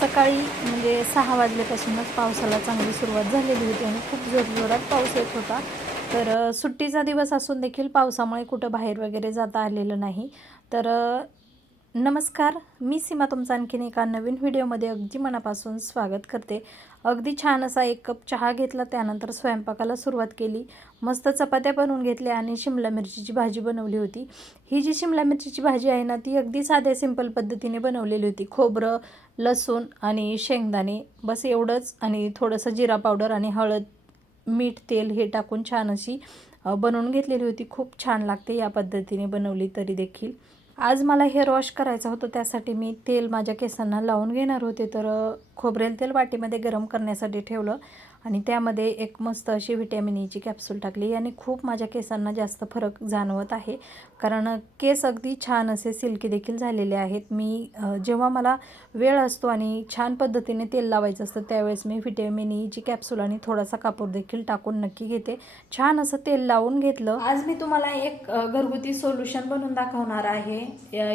सकाळी म्हणजे सहा वाजल्यापासूनच पावसाला चांगली सुरुवात झालेली होती आणि खूप जोरजोरात पाऊस येत होता. तर सुट्टीचा दिवस असून देखील पावसामुळे कुठं बाहेर वगैरे जाता आलेलं नाही. तर नमस्कार मी सीमा तुमचं आणखीन एका नवीन व्हिडिओमध्ये अगदी मनापासून स्वागत करते. अगदी छान असा एक कप चहा घेतला त्यानंतर स्वयंपाकाला सुरुवात केली. मस्त चपात्या बनवून घेतल्या आणि शिमला मिरचीची भाजी बनवली होती. ही जी शिमला मिरचीची भाजी आहे ना ती अगदी साध्या सिंपल पद्धतीने बनवलेली होती. खोबरं लसूण आणि शेंगदाणे बस एवढंच. आणि थोडंसं जिरा पावडर आणि हळद मीठ तेल हे टाकून छान अशी बनवून घेतलेली होती. खूप छान लागते या पद्धतीने बनवली तरी देखील. आज मला हेअर वॉश करायचं होतं त्यासाठी मी तेल माझ्या केसांना लावून घेणार होते. तर खोबरेल तेल वाटीमध्ये गरम करण्यासाठी ठेवलं. आणि त्यामध्ये एक मस्त अशी व्हिटॅमिन ईची कॅप्सूल टाकली. याने खूप माझ्या केसांना जास्त फरक जाणवत आहे. कारण केस अगदी छान असे सिल्की देखील झालेले आहेत. मी जेव्हा मला वेळ असतो आणि छान पद्धतीने तेल लावायचं असतं त्यावेळेस मी व्हिटॅमिन ईची कॅप्सूल आणि थोडासा कापूर देखील टाकून नक्की घेते. छान असं तेल लावून घेतलं. आज मी तुम्हाला एक घरगुती सोल्युशन बनवून दाखवणार आहे.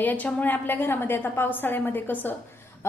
याच्यामुळे आपल्या घरामध्ये आता पावसाळ्यामध्ये कसं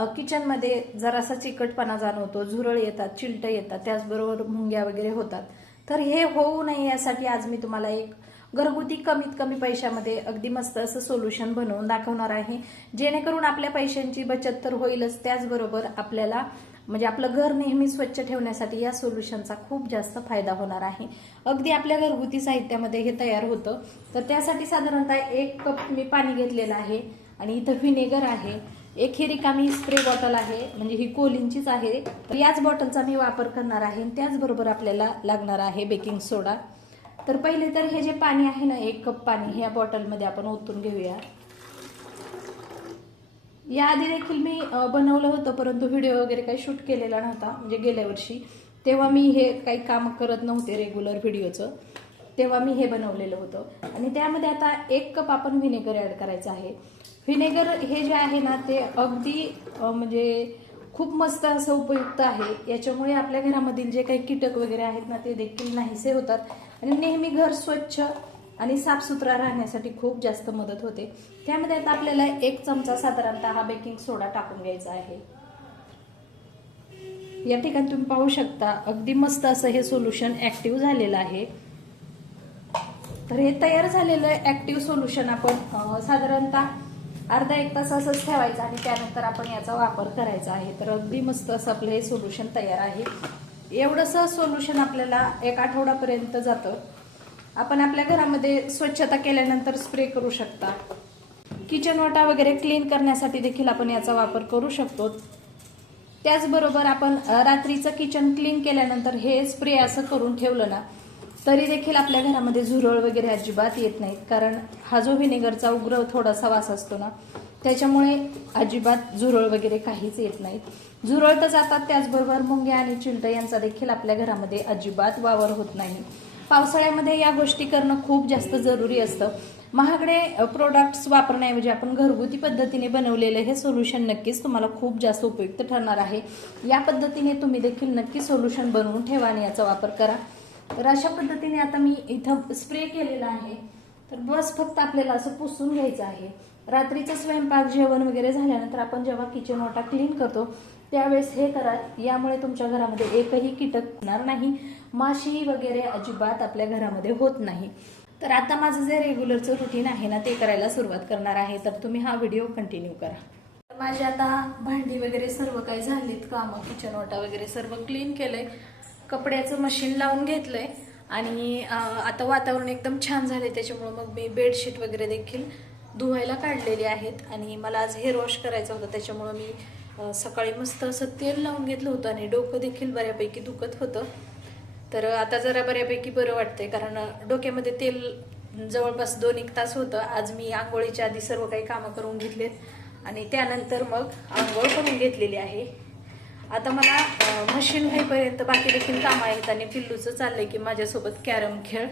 किचनमध्ये जरासा चिकटपणा जाणवतो झुरळ येतात चिलट येतात त्याचबरोबर मुंग्या वगैरे होतात. तर हे होऊ नये यासाठी आज मी तुम्हाला एक घरगुती कमीत कमी पैशामध्ये अगदी मस्त असं सोल्युशन बनवून दाखवणार आहे. जेणेकरून आपल्या पैशांची बचत तर होईलच. त्याचबरोबर आपल्याला म्हणजे आपलं घर नेहमी स्वच्छ ठेवण्यासाठी या सोल्युशनचा खूप जास्त फायदा होणार आहे. अगदी आपल्या घरगुती साहित्यामध्ये हे तयार होतं. तर त्यासाठी साधारणतः एक कप मी पाणी घेतलेलं आहे आणि इथं व्हिनेगर आहे. एक ही रिकामी स्प्रे बॉटल आहे म्हणजे ही कोलिंचीच आहे. तर याच बॉटलचा मी वापर करणार आहे आणि त्याचबरोबर आपल्याला लागणार आहे बेकिंग सोडा तर पहिले तर हे जे पाणी आहे ना एक कप पाणी ह्या बॉटलमध्ये आपण ओतून घेऊया. याआधी देखील मी बनवलं होतं परंतु व्हिडिओ वगैरे काही शूट केलेला नव्हता म्हणजे गेल्या वर्षी. तेव्हा मी हे काही काम करत नव्हते रेग्युलर व्हिडिओचं तेव्हा मी हे बनवलेलं होतं. आणि त्यामध्ये आता एक कप आपण व्हिनेगर ॲड करायचं आहे. व्हिनेगर हे जे आहे ना ते अगदी म्हणजे खूप मस्त असं उपयुक्त आहे. याच्यामुळे आपल्या घरामधील जे काही कीटक वगैरे आहेत ना ते देखील नाहीसे होतात. आणि नेहमी घर स्वच्छ आणि साफसुथरा राहण्यासाठी खूप जास्त मदत होते. त्यामध्ये आता आपल्याला एक चमचा साधारणतः हा बेकिंग सोडा टाकून घ्यायचा आहे. या ठिकाणी तुम्ही पाहू शकता अगदी मस्त असं हे सोल्युशन ॲक्टिव्ह झालेलं आहे. तर हे तयार झालेलं ॲक्टिव्ह सोल्युशन आपण साधारणतः अर्धा एक तास असंच ठेवायचं आणि त्यानंतर आपण याचा वापर करायचा आहे. तर अगदी मस्त असं आपलं हे सोल्युशन तयार आहे. एवढंसं सोल्युशन आपल्याला एक आठवड्यापर्यंत जातं. आपण आपल्या घरामध्ये स्वच्छता केल्यानंतर स्प्रे करू शकता. किचन वाटा वगैरे क्लीन करण्यासाठी देखील आपण याचा वापर करू शकतो. त्याचबरोबर आपण रात्रीचं किचन क्लीन केल्यानंतर हे स्प्रे असं करून ठेवलं ना तरी देखील आपल्या घरामध्ये झुरळ वगैरे अजिबात येत नाहीत. कारण हा जो व्हिनेगरचा उग्र थोडासा वास असतो ना त्याच्यामुळे अजिबात झुरळ वगैरे काहीच येत नाहीत. झुरळ तर जातात त्याचबरोबर मुंग्या आणि चिलट यांचा देखील आपल्या घरामध्ये अजिबात वावर होत नाही. पावसाळ्यामध्ये या गोष्टी करणं खूप जास्त जरुरी असतं. महागडे प्रोडक्ट्स वापरण्याऐवजी आपण घरगुती पद्धतीने बनवलेलं हे सोल्युशन नक्कीच तुम्हाला खूप जास्त उपयुक्त ठरणार आहे. या पद्धतीने तुम्ही देखील नक्की सोल्युशन बनवून ठेवा आणि याचा वापर करा. तर अशा पद्धतीने आता मी इथं स्प्रे केलेला आहे. तर बस फक्त आपल्याला असं पुसून घ्यायचं आहे. रात्रीचं स्वयंपाक जेवण वगैरे झाल्यानंतर आपण जेव्हा किचन ओटा क्लीन करतो त्यावेळेस हे करा. यामुळे तुमच्या घरामध्ये एकही कीटक होणार नाही. माशी वगैरे अजिबात आपल्या घरामध्ये होत नाही. तर आता माझं जे रेग्युलरचं रुटीन आहे ना ते करायला सुरुवात करणार आहे. तर तुम्ही हा व्हिडिओ कंटिन्यू करा. माझी आता भांडी वगैरे सर्व काही झालीत कामं किचन ओटा वगैरे सर्व क्लीन केलंय. कपड्याचं मशीन लावून घेतलंय. आणि आता वातावरण एकदम छान झाले त्याच्यामुळे मग मी बेडशीट वगैरे देखील धुवायला काढलेली आहेत. आणि मला आज हेअर वॉश करायचं होतं. त्याच्यामुळं मी सकाळी मस्त असं तेल लावून घेतलं होतं. आणि डोकं देखील बऱ्यापैकी दुखत होतं. तर आता जरा बऱ्यापैकी बरं वाटतंय. कारण डोक्यामध्ये तेल जवळपास दोन एक तास होतं. आज मी आंघोळीच्या आधी सर्व काही कामं करून घेतलेत. आणि त्यानंतर मग आंघोळ करून घेतलेली आहे. आता मला मशीन होईपर्यंत बाकी देखील कामं आहेत आणि पिल्लूचं चाललंय की माझ्यासोबत कॅरम खेळ.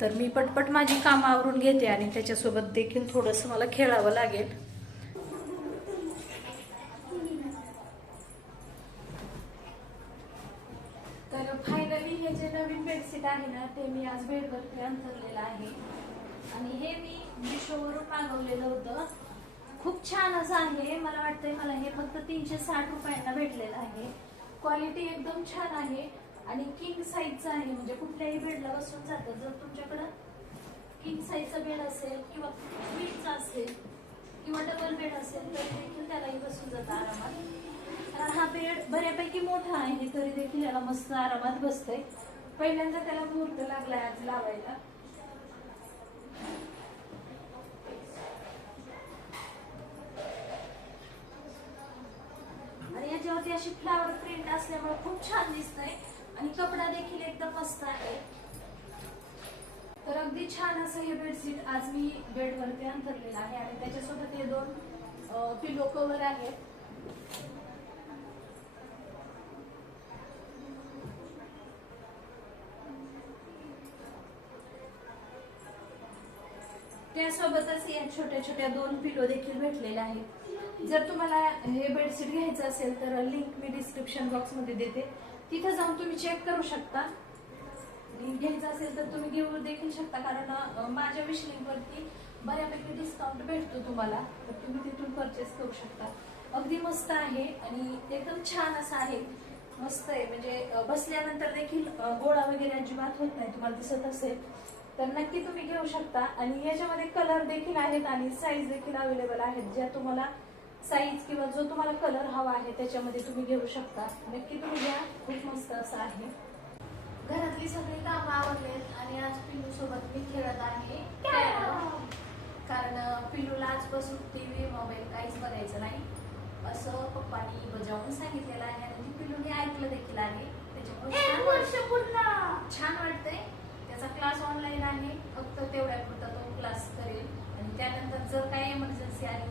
तर मी पटपट माझी कामं आवरून घेते आणि त्याच्यासोबत देखील थोडंसं मला खेळावं लागेल. तर फायनली हे जे नवीन बेडशीट आहे ना ते मी आज बेडवरती अंतरलेलं आहे. आणि हे मी मिशोवरून मागवलेलं होतं. खूप छान असं आहे. मला वाटतंय मला हे फक्त तीनशे साठ रुपयांना भेटलेलं आहे. क्वालिटी एकदम छान आहे. आणि किंग साईजचं आहे. म्हणजे कुठल्याही बेडला बसून जातं. जर तुमच्याकडं किंग साईजचा बेड असेल किंवा क्वीनचा असेल किंवा डबल बेड असेल तर देखील त्यालाही बसून जातं आरामात. कारण हा बेड बऱ्यापैकी मोठा आहे. तरी देखील याला मस्त आरामात बसतंय. पहिल्यांदा त्याला मुहूर्त लागलाय आज लावायला आणि याच्यावरती अशी फ्लावर प्रिंट असल्यामुळे खूप छान दिसतंय. आणि कपडा देखील एकदम मस्त आहे. तर अगदी छान असं हे बेडशीट आज मी बेडवरती अंतरलेलं आहे आणि त्याच्यासोबत हे दोन पिलो कवर आहेत त्यासोबतच या छोट्या छोट्या दोन पिलो देखील भेटलेल्या आहेत. जर तुम्हाला हे बेडशीट घ्यायचं असेल तर लिंक मी डिस्क्रिप्शन बॉक्समध्ये देते. तिथं जाऊन तुम्ही चेक करू शकता. लिंक घ्यायचं असेल तर तुम्ही घेऊ देखील शकता कारण माझ्या विश बऱ्यापैकी डिस्काउंट भेटतो तुम्हाला. तर तुम्ही तिथून परचेस करू शकता. अगदी मस्त आहे आणि एकदम छान असं आहे. मस्त आहे. म्हणजे बसल्यानंतर देखील गोळा वगैरे अजिबात होत नाही तुम्हाला दिसत असेल. तर नक्की तुम्ही घेऊ शकता. आणि याच्यामध्ये कलर देखील आहेत आणि साईज देखील अवेलेबल आहेत ज्या तुम्हाला साईज किंवा जो तुम्हाला कलर हवा आहे त्याच्यामध्ये तुम्ही घेऊ शकता. नक्की तुम्ही घ्या. खूप मस्त असं आहे. घरातली सगळी कामं आवडलेत आणि आज पिलू सोबत मी खेळत आहे. कारण पिलूला आजपासून टीव्ही मोबाईल काहीच बघायचं नाही. असं पप्पानी बजावून सांगितलेलं आहे आणि पिलूने ऐकलं देखील आहे. त्याच्यामुळे छान वाटतंय. पूर्ण. छान वाटतंय. त्याचा क्लास ऑनलाईन आहे. फक्त तेवढ्या पुरता तो क्लास करेल. आणि त्यानंतर जर काही इमर्जन्सी आली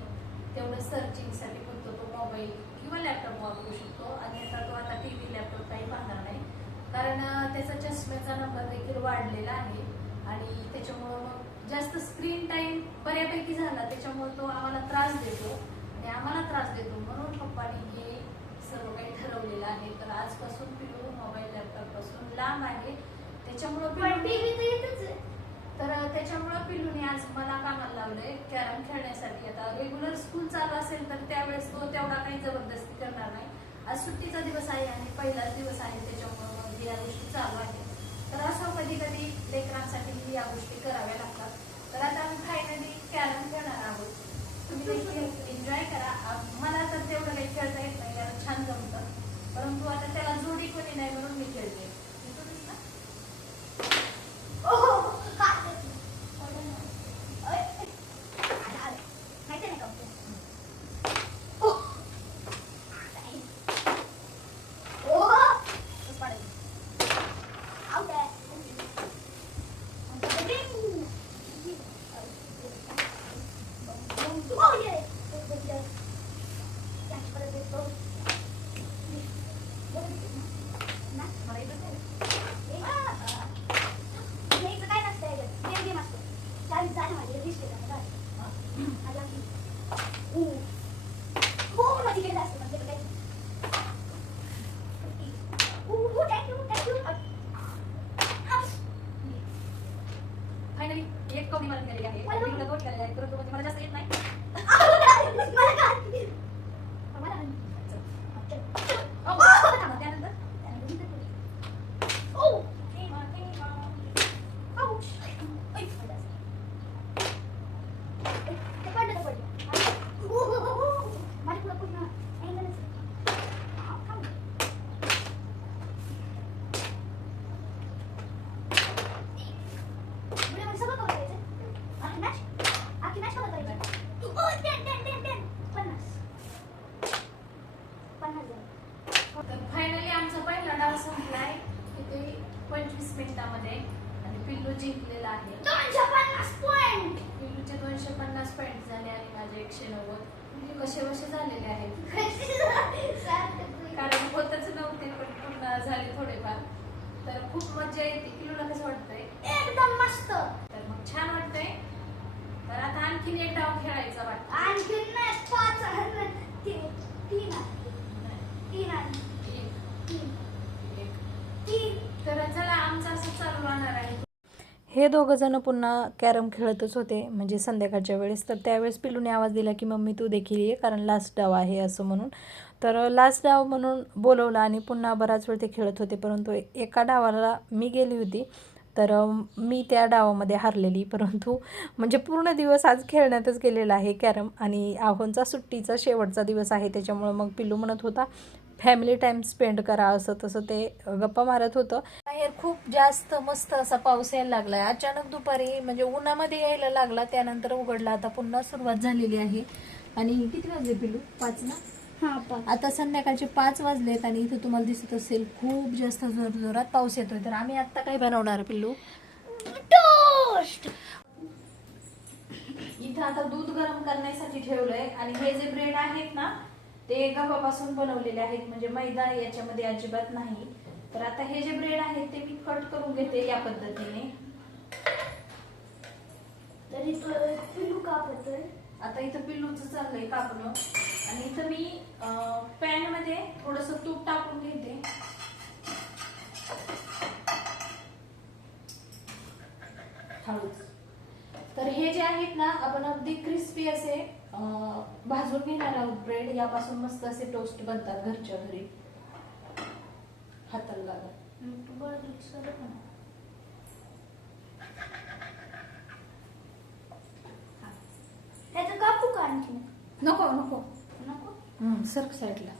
तेवढं सर्चिंगसाठी फक्त तो मोबाईल किंवा लॅपटॉप वापरू शकतो. आणि आता तो आता टी व्ही लॅपटॉप काही पाहणार नाही. कारण त्याचा चष्म्याचा नंबर देखील वाढलेला आहे. आणि त्याच्यामुळं मग जास्त स्क्रीन टाइम बऱ्यापैकी झाला त्याच्यामुळे तो आम्हाला त्रास देतो. आणि आम्हाला त्रास देतो म्हणून पप्पानी हे सर्व काही ठरवलेलं आहे. तर आजपासून पिलू मोबाईल लॅपटॉपपासून लांब आहे. त्याच्यामुळं पण पिलूने- टीव्ही तर येतच आहे. तर त्याच्यामुळं पिल्लूने आज मला कामाला लावलंय कॅरम खेळण्यासाठी. आता रेग्युलर स्कूल चालू असेल तर त्यावेळेस तो तेवढा काही जबरदस्ती करणार नाही. आज सुट्टीचा दिवस आहे आणि पहिलाच दिवस आहे त्याच्यामुळं मग या गोष्टी चालू आहे. तर असं कधी कधी लेकरांसाठी या गोष्टी कराव्या लागतात तर आता आम्ही फायनली कॅरम खेळणार आहोत तुम्ही देखील एन्जॉय करा आ- मला तर तेवढं काही खेळता येत नाही कारण छान जमतं परंतु आता त्याला जोडी कोणी नाही म्हणून मी खेळते तुम्हीच ना ओहो, काय ते? अय, आलं, आलं. माहिती नाही का आपलं? ओह. नाही. ओह. तसं पाडायचं. Out आहे. Ding. Oh, yeah. त्याच परत येतो. ना, मला येतच नाही. ए, आ. यायचं काय नसतं याच्यात. गेम गेम असतो. चालेल, चालेल माझी रिस्ट आहे आता, चालेल. माझी आपली. ऊ. हो, माझी गेम असते, माझी गेम काय. ऊ, ऊ, thank you, thank you. आ. फायनली एक कवडी मला मिळाली आहे मला आणि मला दोन मिळाले आहेत परंतु म्हणजे मला जास्त येत नाही आ, मला काय? मला काय? चल. अहो, थांबा, त्यानंतर Oh! Ouch! Ay, malas. Ay, te pardon, te pardon. Oh, oh, oh, oh. Mali ko na po na. Ay, malas. Ah, come. Boleh mag sabag ka ba kayo? Akin match? Akin match ka ba tayo? Oh, ten, ten, ten, ten. Panas. Panas yan. तर finally आमचा पहिला डाव संपलाय. किती पंचवीस मिनिटामध्ये. आणि पिल्लू जिंकलेला आहे. दोनशे पन्नास पॉइंट पिल्लूचे दोनशे पन्नास पॉईंट झाले आणि माझे एकशे नव्वद. कसे कसे झालेले आहेत? कारण होतच नव्हते पण पूर्ण झाले थोडेफार. तर खूप मजा येते. पिल्लूला कसं वाटतंय? एकदम मस्त! तर मग छान वाटतंय. तर आता आणखीन एक डाव खेळायचा वाटतं. आणखी नाही पाच आहे. तीन तीन आहे. तीन आहे. एक तीन एक तीन तर चला आमचं असं चालू राहणार आहे हे दोघंजणं दोघं पुन्हा कॅरम खेळतच होते म्हणजे संध्याकाळच्या वेळेस. तर त्यावेळेस पिलूने आवाज दिला की मम्मी तू देखील ये कारण लास्ट डाव आहे असं म्हणून. तर लास्ट डाव म्हणून बोलवलं आणि पुन्हा बराच वेळ ते खेळत होते परंतु एका डावाला मी गेली होती. तर मी त्या डावामध्ये हारलेली परंतु म्हणजे पूर्ण दिवस आज खेळण्यातच गेलेला आहे कॅरम आणि आहोंचा सुट्टीचा शेवटचा दिवस आहे त्याच्यामुळं मग पिल्लू म्हणत होता फॅमिली टाईम स्पेंड करा असं तसं ते गप्पा मारत होतं. बाहेर खूप जास्त मस्त असा पाऊस यायला लागलाय. अचानक दुपारी म्हणजे उन्हामध्ये यायला लागला त्यानंतर उघडला. आता पुन्हा सुरुवात झालेली आहे. आणि किती वाजले पिल्लू? पाच ना? हा आता संध्याकाळचे पाच वाजलेत आणि इथे तुम्हाला दिसत असेल खूप जास्त जोर जोरात पाऊस येतोय. तर आम्ही आता काय बनवणार पिल्लू? टोस्ट! इथं आता दूध गरम करण्यासाठी ठेवलंय. आणि हे जे ब्रेड आहेत ना ते गव्हापासून बनवलेले आहेत म्हणजे मैदा याच्यामध्ये अजिबात नाही. तर आता हे जे ब्रेड आहेत ते मी कट करून घेते या पद्धतीने. तरी तो पिलू कापतोय. आता इथं पिल्लूचं चाललंय कापणं. आणि इथं मी पॅनमध्ये थोडस तूप टाकून घेते. हळूच. तर हे जे आहेत ना आपण अगदी क्रिस्पी असे भाजून घेणार आहोत ब्रेड यापासून मस्त असे टोस्ट बनतात घरच्या घरी. हाताला लागत नको नको. नको? सर्क साईडला.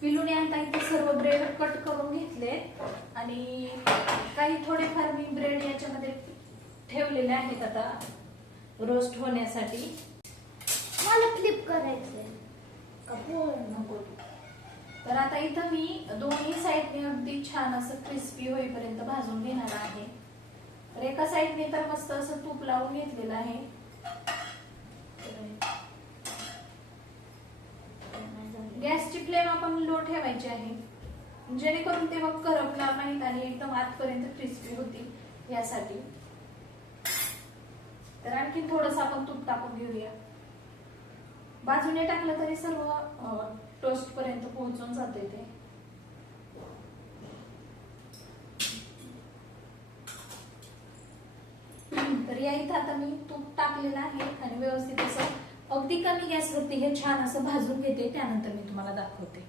पिलूने आता इथे सर्व ब्रेड कट करून घेतले आणि काही थोडेफार मी ब्रेड याच्यामध्ये ठेवलेले आहेत आता. रोस्ट होण्यासाठी. मला फ्लिप करायचंय. कापू नको. तर आता इथं मी दोन्ही साईडने अगदी छान असं क्रिस्पी होईपर्यंत भाजून घेणार आहे. तर एका साईडने तर मस्त असं तूप लावून घेतलेलं आहे. गॅसची फ्लेम आपण लो ठेवायची आहे. जेणेकरून ते मग करपणार नाहीत आणि एकदम आतपर्यंत क्रिस्पी होतील यासाठी. तर आणखी थोडस आपण तूप टाकून घेऊया. बाजूने टाकलं तरी सर्व टोस्ट पर्यंत पोहोचून जाते ते. तर या इथं आता मी तूप टाकलेलं आहे आणि व्यवस्थित असं अगदी कमी गॅसवरती हे छान असं भाजून घेते त्यानंतर मी तुम्हाला दाखवते.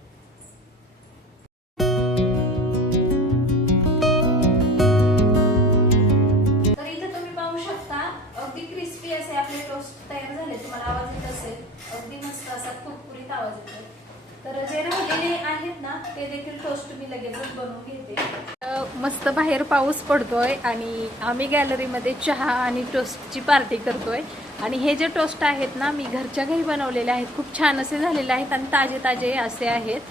तर जे राहिलेले आहेत ना ते देखील टोस्ट मी लगेचच बनवून घेते. मस्त बाहेर पाऊस पडतोय आणि आम्ही गॅलरीमध्ये चहा आणि टोस्टची पार्टी करतोय. आणि हे जे टोस्ट आहेत ना मी घरच्या घरी बनवलेले आहेत. खूप छान असे झालेले आहेत आणि ताजे ताजे असे आहेत.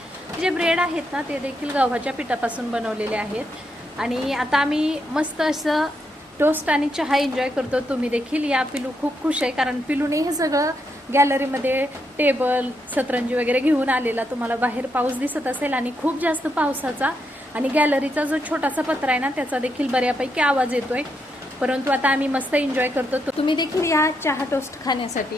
जे ब्रेड आहेत ना ते देखील गव्हाच्या पिठापासून बनवलेले आहेत. आणि आता आम्ही मस्त असं टोस्ट आणि चहा एन्जॉय करतो. तुम्ही देखील या पिलू खूप खुश आहे कारण पिलूने हे सगळं गॅलरीमध्ये टेबल सतरंजी वगैरे घेऊन आलेला. तुम्हाला बाहेर पाऊस दिसत असेल आणि खूप जास्त पावसाचा. आणि गॅलरीचा जो छोटासा पत्रा आहे ना त्याचा देखील बऱ्यापैकी आवाज येतोय. परंतु आता आम्ही मस्त एन्जॉय करतो. तर तुम्ही देखील या चहा टोस्ट खाण्यासाठी.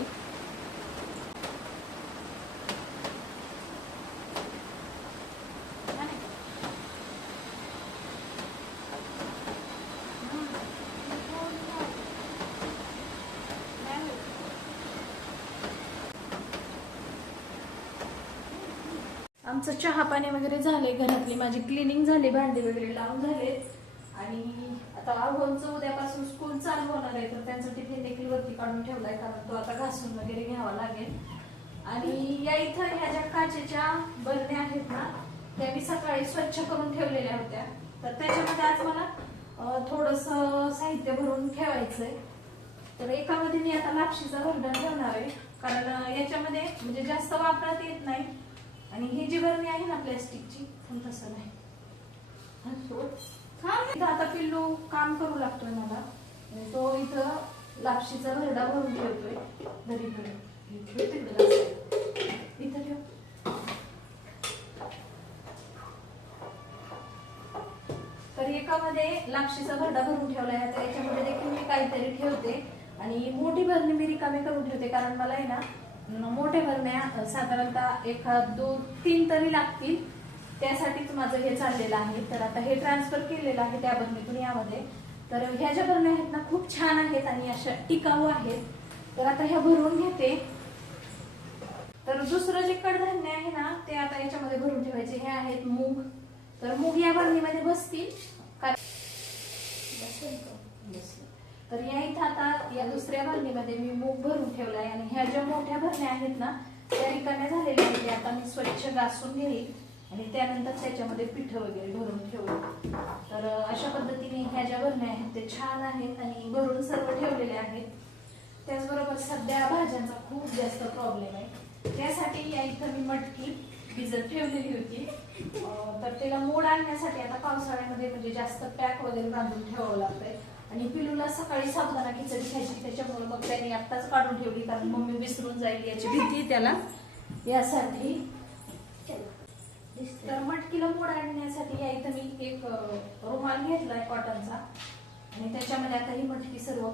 आमचं चहा पाणी वगैरे झाले घरातली माझी क्लिनिंग झाली भांडी वगैरे लावून झाले. आणि आता आव्हानचं उद्यापासून स्कूल चालू होणार आहे तर त्यांचं टिफिन देखील वरती काढून ठेवलाय कारण तो आता घासून वगैरे घ्यावा लागेल. आणि या इथं ह्या ज्या काचेच्या बरण्या आहेत ना त्या मी सकाळी स्वच्छ करून ठेवलेल्या होत्या. तर त्याच्यामध्ये आज मला थोडस साहित्य भरून ठेवायचंय. तर एकामध्ये मी आता लापशीचा भरडा ठेवणार आहे कारण याच्यामध्ये म्हणजे जास्त वापरात येत नाही. आणि ही जी बरणी आहे ना प्लॅस्टिकची पण तसं नाही. आता पिल्लू काम करू लागतोय मला. तो इथं लापशीचा भरडा भरून ठेवतोय दरीकडे. इथं ठेव तर एकामध्ये लापशीचा भरडा भरून ठेवलाय. आता याच्यामध्ये देखील मी काहीतरी ठेवते. आणि मोठी भरणी मी रिकामी करून ठेवते. कारण मला आहे ना मोठे मोठ्या भरण्या साधारणतः एखाद दोन तीन तरी लागतील. त्यासाठीच माझं हे चाललेलं आहे. तर आता हे ट्रान्सफर केलेलं आहे त्या बरणीतून यामध्ये. तर ह्या ज्या बरण्या आहेत ना खूप छान आहेत आणि अशा टिकाऊ आहेत. तर आता ह्या भरून घेते. तर दुसरं जे कडधान्य आहे ना ते आता याच्यामध्ये भरून ठेवायचे. हे आहेत मूग. तर मूग या बरणीमध्ये बसतील. काय बसेल. तर या इथं आता या दुसऱ्या भरणीमध्ये मी मूग भरून ठेवलाय आणि ह्या ज्या मोठ्या भरण्या आहेत ना त्या रिकाम्या झालेल्या आहेत. आता मी स्वच्छ घासून घेईल आणि त्यानंतर त्याच्यामध्ये पिठं वगैरे भरून ठेवलं तर अशा पद्धतीने ह्या ज्या भरण्या आहेत ते छान आहेत आणि भरून सर्व ठेवलेले आहेत. त्याचबरोबर सध्या भाज्यांचा खूप जास्त प्रॉब्लेम आहे. त्यासाठी या इथं मी मटकी भिजत ठेवलेली होती. तर त्याला मोड आणण्यासाठी आता पावसाळ्यामध्ये म्हणजे जास्त पॅक वगैरे बांधून ठेवावं लागतंय. आणि पिलूला सकाळी साबुदाणा खिचडी खायची त्याच्यामुळे मग त्यांनी आत्ताच काढून ठेवली कारण मम्मी विसरून जाईल याची भीती त्याला. यासाठी तर मटकीला मोड आणण्यासाठी या इथं मी एक रुमाल घेतलाय कॉटनचा आणि त्याच्यामध्ये आता ही मटकी सर्व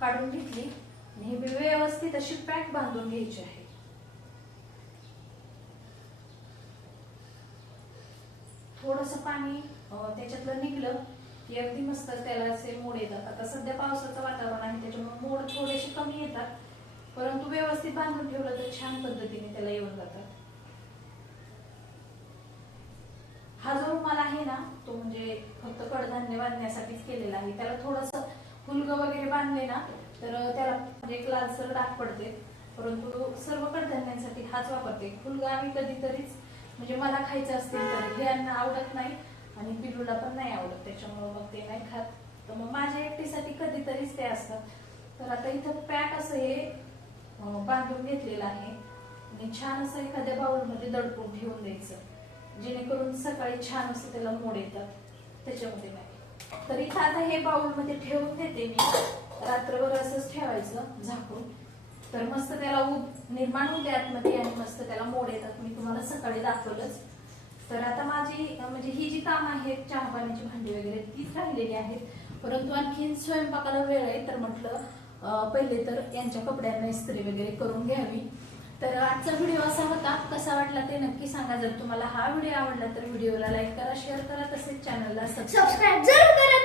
काढून घेतली. आणि हे व्यवस्थित अशी पॅक बांधून घ्यायची आहे. थोडस पाणी त्याच्यातलं निघलं. की अगदी मस्त त्याला असे मोड येतात. आता सध्या पावसाचं वातावरण आहे त्याच्यामुळे मोड थोडेसे कमी येतात. परंतु व्यवस्थित बांधून ठेवलं तर छान पद्धतीने त्याला येऊन जातात. हा जो रुमाल आहे ना तो म्हणजे फक्त कडधान्य बांधण्यासाठीच केलेला आहे. त्याला थोडस फुलग वगैरे बांधले ना तर त्याला म्हणजे एक लालसर डाग पडते. परंतु सर्व कडधान्यांसाठी हाच वापरते. फुलगा आम्ही कधीतरीच म्हणजे मला खायचं असतील तर हे अन्न आवडत नाही. आणि पिलूला पण नाही आवडत त्याच्यामुळे मग ते नाही खात. तर मग माझ्या एकटीसाठी कधीतरीच ते असतात. तर आता इथं पॅक असं हे बांधून घेतलेलं आहे. आणि छान असं एखाद्या बाउलमध्ये दडपून ठेवून द्यायचं. जेणेकरून सकाळी छान असं त्याला मोड येतात. त्याच्यामध्ये नाही. तर इथं आता हे बाउलमध्ये ठेवून देते मी. रात्रभर असंच ठेवायचं झाकून. तर मस्त त्याला ऊब निर्माण होते आतमध्ये आणि मस्त त्याला मोड येतात. मी तुम्हाला सकाळी दाखवलंच. तर आता माझी म्हणजे ही जी कामं आहेत चहा पाण्याची भांडी वगैरे तीच राहिलेली आहेत. परंतु आणखीन स्वयंपाकाला वेळ आहे तर म्हटलं पहिले तर यांच्या कपड्यांना इस्त्री वगैरे करून घ्यावी. तर आजचा व्हिडिओ असा होता. कसा वाटला ते नक्की सांगा. जर तुम्हाला हा व्हिडिओ आवडला तर व्हिडिओला लाईक करा शेअर करा तसेच चॅनलला सबस्क्राईब जरूर करा.